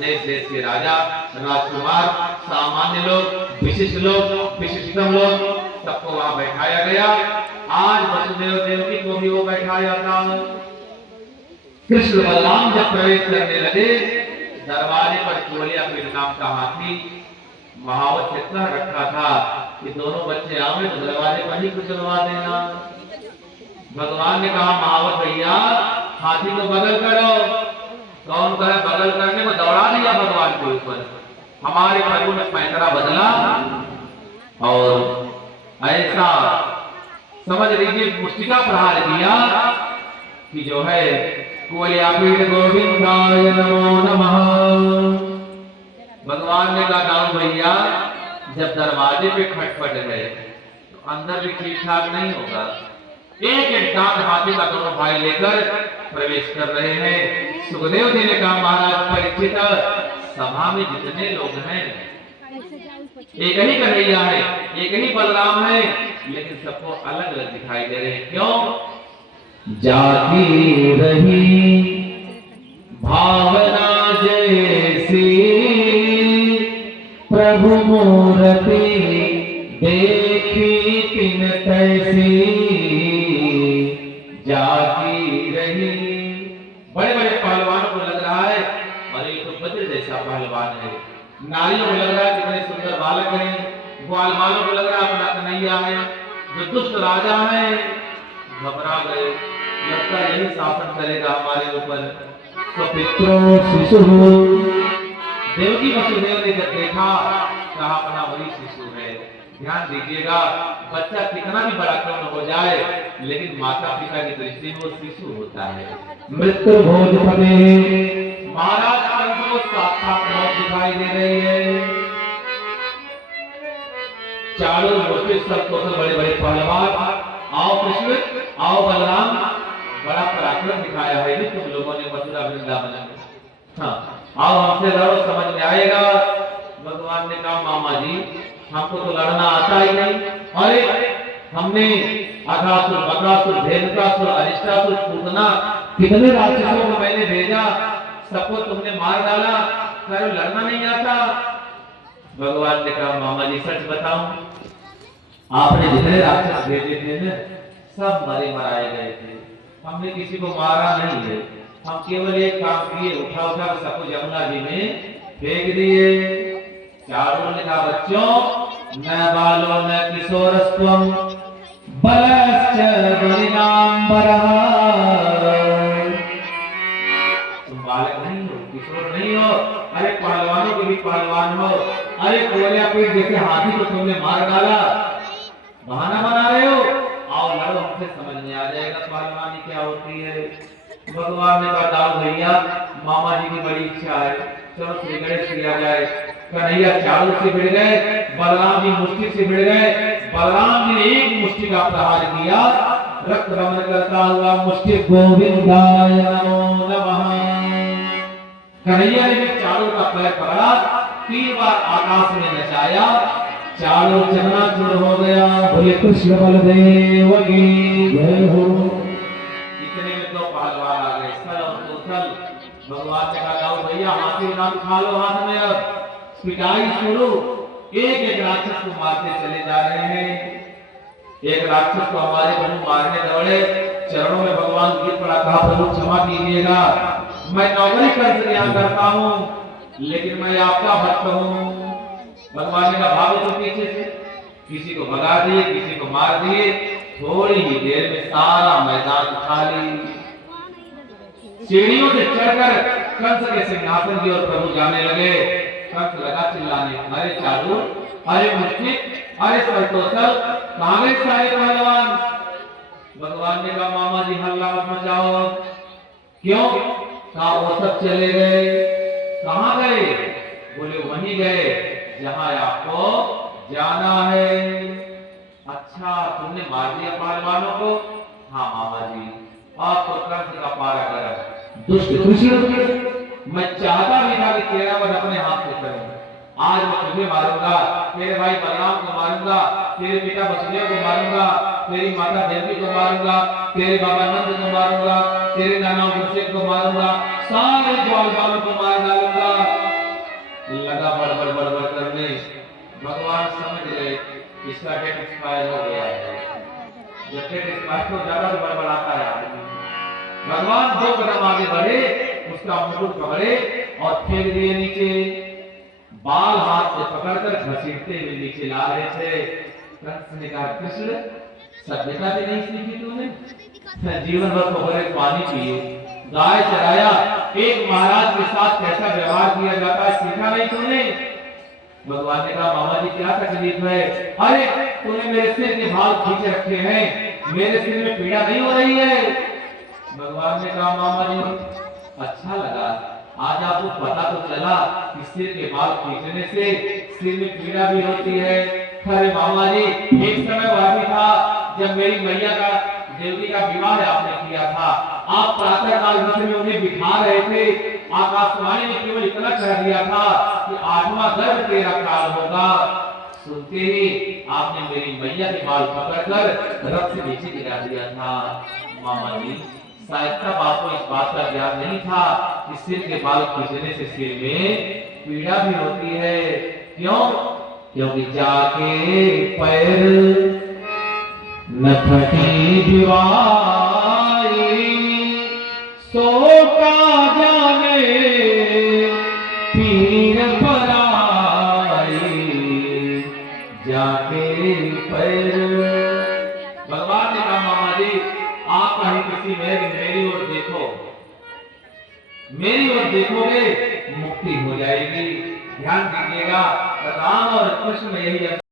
देश देश के राजा, राजकुमार, सामान्य लोग, विशिष्ट लोग, विशिष्टतम लोग, सबको वहां बैठाया गया। आज वसुदेव देवकी को भी वो बैठाया था। कृष्ण बलराम जब प्रवेश करने लगे, दरवाजे पर चोलिया पीर नाम का हाथी महावत कितना रखा था कि दोनों बच्चे आवे तो दरवाजे पर ही कुचलवा देना। भगवान ने कहा महावत भैया हाथी को बगल करो। कौन कहे बगल करने को, दौड़ा दिया भगवान के ऊपर। हमारे प्रभु ने पैंतरा बदला और ऐसा समझ लीजिए मुष्टिका प्रहार किया कि जो है कोलिया पीठ गोविंदाय नमो नमः। भगवान ने कहा दाऊ भैया जब दरवाजे पे खटपट है तो अंदर भी ठीक ठाक नहीं होगा। एक एक दांत हाथी का दोनों भाई लेकर प्रवेश कर रहे हैं। सुखदेव जी ने कहा महाराज परीक्षित सभा में जितने लोग हैं एक ही कन्हैया है, एक ही बलराम है, लेकिन सबको अलग अलग दिखाई दे रहे हैं। क्यों? जाती रही भावना जैसी प्रभु मूर्ति देखी तिन तैसी जाती रही। बड़े बड़े पहलवानों को लग रहा है और ये तो बद्र जैसा पहलवान है। नारियों को लग रहा है कितने सुंदर बालक हैं। ग्वाल वालों को लग रहा है अपना कन्हैया है। जो दुष्ट राजा है घबरा गए, लगता यही शासन करेगा हमारे ऊपर। तो पितरों शिशु देवकी वसुदेव ने जब देखा कहा अपना वही शिशु है। ध्यान दीजिएगा बच्चा कितना भी बड़ा क्यों न हो जाए लेकिन माता पिता की दृष्टि में वो शिशु होता है। मृत्यु भोज पदे महाराज कंस को साक्षात मौत दिखाई दे रही है। चारों मुश्किल सबको बड़े बड़े पहलवान, आओ कृष्ण आओ बलराम, बड़ा पराक्रम दिखाया है जी तुम लोगों ने मथुरा वृंदावन में। हाँ आओ हमसे लड़ो समझ में आएगा। भगवान ने कहा मामा जी हमको तो लड़ना आता ही नहीं। अरे हमने अघासुर, बकासुर, धेनुकासुर, अरिष्टासुर, पूतना कितने राक्षसों को मैंने भेजा, सबको तुमने मार डाला, कहो लड़ना नहीं आता। भगवान ने कहा मामा जी सच बताऊं आपने जितने राक्षस भेजे थे ना सब मरे मराए गए थे। हमने किसी को मारा नहीं है। हम केवल एक काम किए, उठा उठा सबको यमुना जी में फेंक दिए। चारों ने कहा बच्चों न बालो न किशोरस्त्वम बलश्च बलिनाम्बरः। तुम बालक नहीं हो, किशोर नहीं हो, अरे पहलवानों के भी पहलवान हो। अरे कोलिया पीठ जैसे हाथी को तुमने मार डाला, बहाना बना रहे हो। आओ लड़ो हमसे समझ में आ जाएगा पहलवानी क्या होती है। भगवान ने कहा दाऊ भैया मामा जी की बड़ी इच्छा है, चलो श्री गणेश किया जाए। कन्हैया चारों से भिड़ गए, बलराम जी मुष्टि से भिड़ गए। बलराम जी ने एक मुष्टि का प्रहार किया, रक्त रमन करता हुआ मुष्टि गोविंदाय नमो नमः। कन्हैया ने चारों का पैर पकड़ा, 3 बार आकाश में नचाया, चारों चकनाचूर हो गया। बोले कृष्ण बलदेव की जय हो। इतने में दो पहलवान आ गए, सल और कौशल। भगवान ने कहा भैया हाथी नाम खा लो हाथ में, अब पिटाई शुरू। एक एक राक्षस को मारते चले जा रहे हैं। एक राक्षस को हमारे बनु मारने दौड़े, चरणों में भगवान गिर पड़ा, कहा प्रभु क्षमा कीजिएगा, मैं नौकरी कर यहाँ करता हूँ लेकिन मैं आपका भक्त हूँ। भगवान ने कहा भागो तो पीछे से। किसी को भगा दिए, किसी को मार दिए। थोड़ी ही देर में सारा मैदान खाली। सीढ़ियों से चढ़कर कंस के सिंहासन की ओर प्रभु जाने लगे। कंस लगा चिल्लाने, अरे चालू, अरे मुष्टि, अरे सरतोषल, कहां गए सारे पहलवान। भगवान ने कहा मामा जी हल्ला मत मचाओ। क्यों? कहा वो सब चले गए। कहां गए? बोले वहीं गए जहां आपको जाना है। अच्छा तुमने मार दिया पहलवानों को? हाँ मामा जी, आपको कंस का पारा कर दुष्ट खुशी मैं चाहता भी था कि तेरा वध अपने हाथ से करूं। आज मैं तुझे मारूंगा, तेरे भाई बलराम को मारूंगा, तेरे पिता वसुदेव को मारूंगा, तेरी माता देवकी को मारूंगा, तेरे बाबा नंद को मारूंगा, तेरे नाना गुरसेन को मारूंगा, सारे ग्वाल वालों को मार डालूंगा। इसका डेट एक्सपायर हो गया है। जब डेट एक्सपायर तो ज्यादा बड़बड़ाता है आदमी। भगवान 2 कदम आगे बढ़े, उसका मुकुट पकड़े और फेंक दिए नीचे। बाल हाथ से पकड़कर घसीटते हुए नीचे ला रहे थे। कंस ने कहा, कृष्ण सभ्यता भी नहीं सीखी तूने, जीवन भर पोखरे पानी पिए, गाय चराया, एक महाराज के साथ कैसा व्यवहार किया जाता है सीखा नहीं तूने। भगवान ने कहा, मामा जी क्या तकलीफ है? अरे तूने मेरे सिर के बाल खींच रखे हैं, मेरे सिर में पीड़ा नहीं हो रही है। भगवान ने कहा, मामा जी अच्छा लगा, आज आपको पता तो चला कि सिर के बाल खींचने से सिर में पीड़ा भी होती है। अरे मामा जी, एक समय वह भी था जब मेरी मैया का देवकी का विवाह आपने किया था। आप प्रातः काल रथ में उन्हें बिठा रहे थे, आकाशवाणी ने केवल इतना कह दिया था कि 8वां गर्भ तेरा काल होगा। सुनते ही आपने मेरी मैया के बाल पकड़कर रथ से नीचे गिरा दिया था। मामा जी शायद तब आपको इस बात का ज्ञान नहीं था कि सिर के बाल खींचने से सिर में पीड़ा भी होती है। क्यों? क्योंकि जाके पैर न फटी दीवारी, सो का जाने पीर पराई, जाके पैर। भगवान ने कहा, मामा जी आप कहीं किसी मेरी ओर देखो, मेरी ओर देखोगे मुक्ति हो जाएगी। ध्यान दीजिएगा, राम और कृष्ण में यही